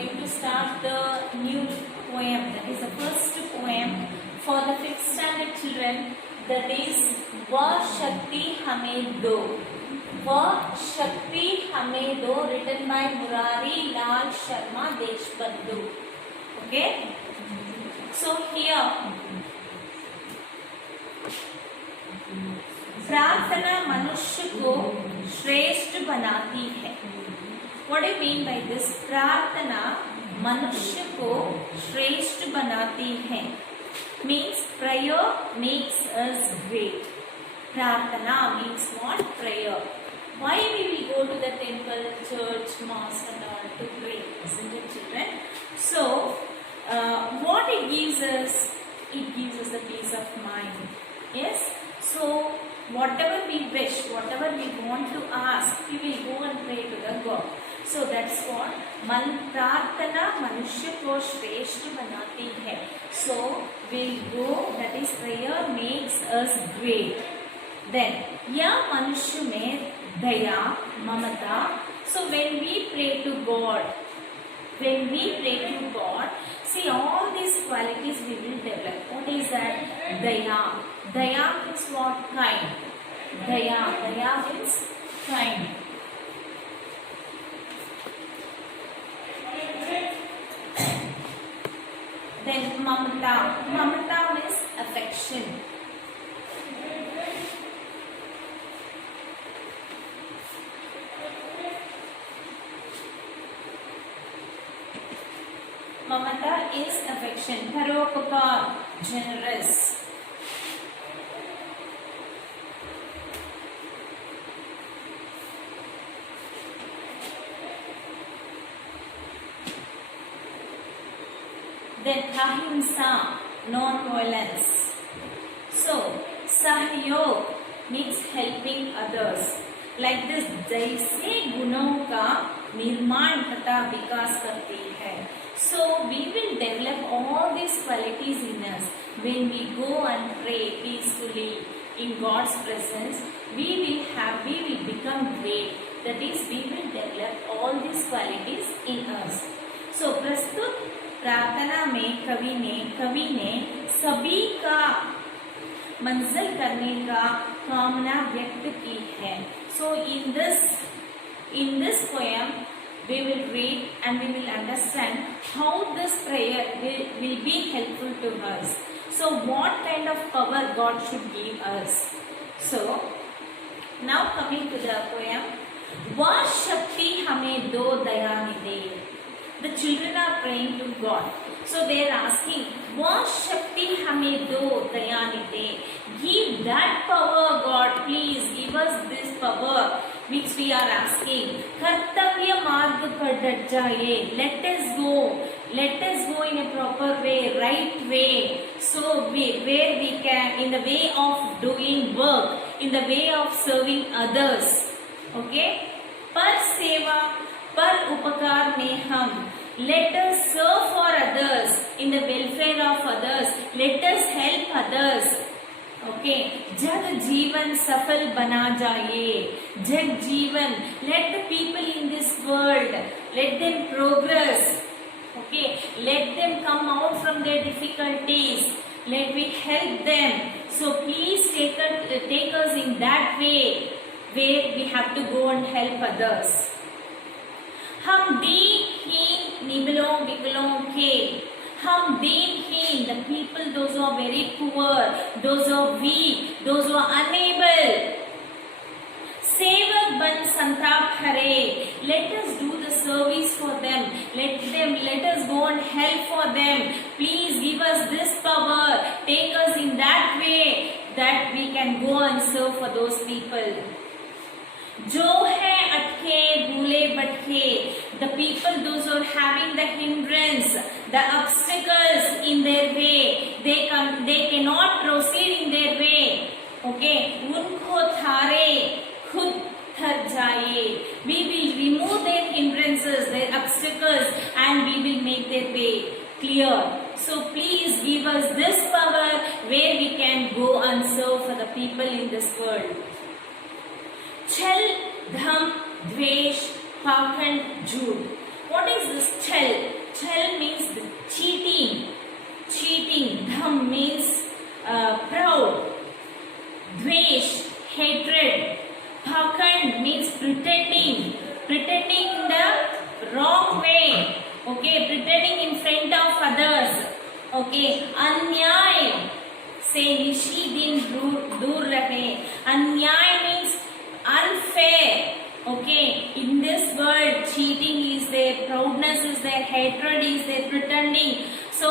going to start the new poem. That is the first poem for the 5th standard children. That is Va Shakti Hame Do. Va Shakti Hame Do, written by Murari Lal Sharma Deshbandhu. Okay. So here, प्रार्थना मनुष्य को श्रेष्ठ बनाती है. What do you mean by this? प्रार्थना मनुष्य को श्रेष्ठ बनाती है. Means prayer makes us great. प्रार्थना means what? Prayer. Why we will go to the temple, church, mosque and all to pray, isn't it, children? So, what it gives us? It gives us a peace of mind. Yes. So, whatever we wish, whatever we want to ask, we will go and pray to the God. So that's what प्रार्थना मनुष्य को श्रेष्ठ बनाती है. So we'll go, that is prayer makes us great. Then या मनुष्य में दया, ममता. So when we pray to God, see all these qualities we will develop. What is that? Daya. Daya means what? Kind. Daya means kind. Then mamata. Mamata means affection. Mamata is affection. Paropakar, generous. Then ahimsa, non-violence. So, sahyog means helping others. Like this, जैसे गुणों का निर्माण तथा विकास करती है. So, we will develop all these qualities in us. When we go and pray peacefully in God's presence, we will become great. That is, we will develop all these qualities in us. So, प्रस्तुत प्रार्थना में कवि ने सभी का मंजिल करने का कामना व्यक्त की है. So in this poem we will read and we will understand how this prayer will be helpful to us. So what kind of power God should give us. So now coming to the poem, Va Shakti Hame Do Dayanide. The children are praying to God. So they are asking, Va Shakti Hame Do Dayanide. Give that power, God. Please give us this power which we are asking. Kartavya marg par dat jaye. Let us go in a proper way, right way. So where we can, in the way of doing work, in the way of serving others. Okay? Par seva, par upakar में हम, let us serve for others, in the welfare of others, let us help others. Okay, जग जीवन सफल बना जाए. जग जीवन, let the people in this world, let them progress. Okay, let them come out from their difficulties. Let we help them. So please take us in that way where we have to go and help others. हम दीनहीन निबलों विकलों के, हम दीनहीन, the people, those who are very poor, those who are weak, those who are unable. सेवक बन संताप हरे. Let us do the service for them. Let us go and help for them. Please give us this power. Take us in that way that we can go and serve for those people. जो है अटके भूले भटके, the people, those who are having the hindrance, the obstacles in their way, they cannot proceed in their way. Okay, उनको थारे खुद थर जाए. We will remove their hindrances, their obstacles, and we will make their way clear. So please give us this power where we can go and serve for the people in this world. छल, धम, द्वेष, पाखंड, झूठ. What is this chal? Chal means the cheating. Cheating. Dham means proud. Dvesh, hatred. Pakhand means pretending. Pretending in the wrong way. Okay, pretending in front of others. Okay, अन्याय से निशी दिन दूर रहे. अन्याय means unfair. Okay, in this world cheating is there, proudness is there, hatred is there, pretending. So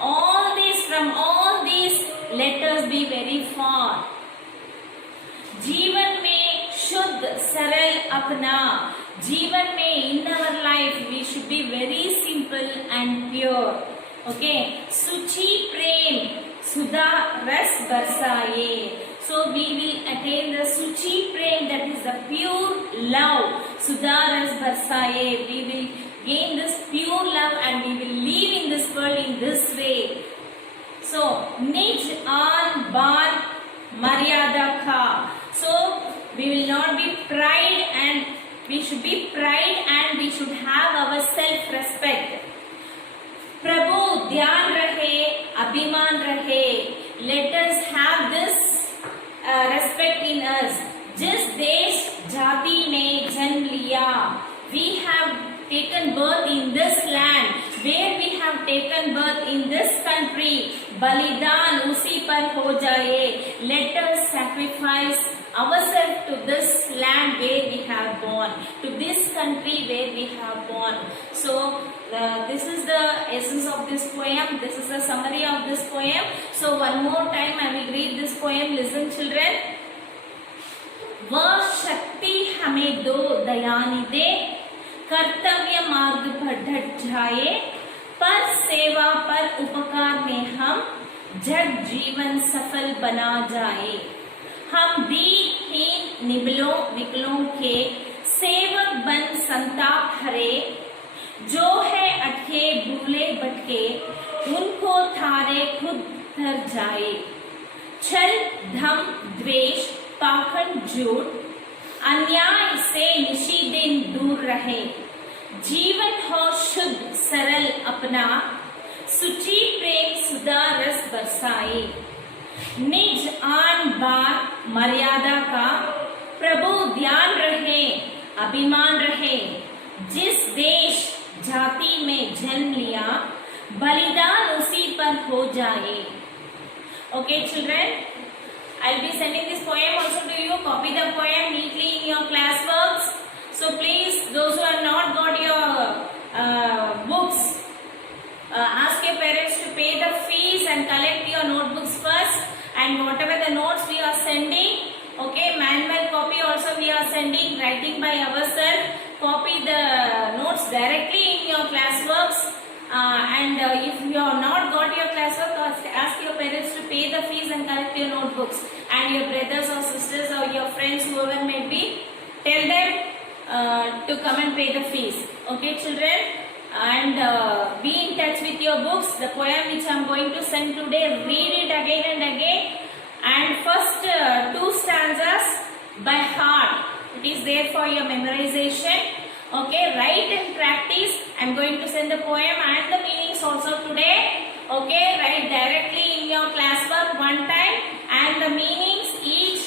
all this, from all these, let us be very far. जीवन में शुद्ध सरल अपना. जीवन में in our life we should be very simple and pure. Okay, suchi prem sudha ras barsaye. So we will attain the suchi prem, that is the pure love. Sudha ras barsaye. We will gain this pure love and we will live in this world in this way. So nij an ban maryada kha. So we will not be pride, and we should be pride and we should have our self-respect. Prabhu dhyan rahe, abhiman rahe. Let us have this respect in us. Jis desh jati ne janm liya. We have taken birth in this land. Where we have taken birth in this country. Balidan usi par ho jaye. Let us sacrifice ourselves to this land where we have born, to this country where we have born. So this is the essence of this poem. This is the summary of this poem. So one more time I will read this poem. Listen children. वह शक्ति हमें दो दयानी दे, कर्तव्य मार्ग पर डट जाए, पर सेवा पर उपकार में हम जग जीवन सफल बना जाए. हम दीनहीन निबलों विकलों के सेवक बन संताप हरे. जो है अटके भूले भटके, उनको थारे खुद धर जाए. छल धम द्वेष पाखंड झूठ, अन्याय से निशी दिन दूर रहे. जीवन हो शुद्ध सरल अपना, सुचि प्रेम सुधा रस बरसाए. निज आन बार मर्यादा का, प्रभु ध्यान रहे, अभिमान रहे. जिस देश जाति में जन्म लिया, बलिदान उसी पर हो जाए. Okay children, I'll be sending this poem also to you. Copy the poem neatly in your class works. So please, those who have not got your books, ask your parents to pay the fees and collect your notebooks first. And whatever the notes we are sending, okay, manual copy also we are sending, writing by ourselves. Copy the notes directly in your class works. And if you have not got your classwork, ask your parents to pay the fees and collect your notebooks. And your brothers or sisters or your friends, whoever may be, tell them to come and pay the fees. Okay children? And be in touch with your books. The poem which I am going to send today, read it again and again. And first 2 stanzas by heart. It is there for your memorization. Okay, write and practice. I am going to send the poem and the meanings also today. Okay, write directly in your classwork one time and the meanings each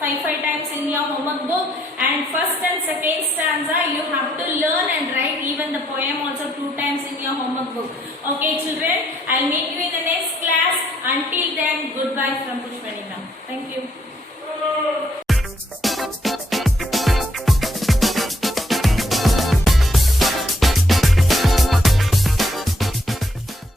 5 times in your homework book. And first and second stanza you have to learn and write even the poem also 2 times in your homework book. Okay children, I'll meet you in the next class. Until then, goodbye from Pushpanina. Thank you.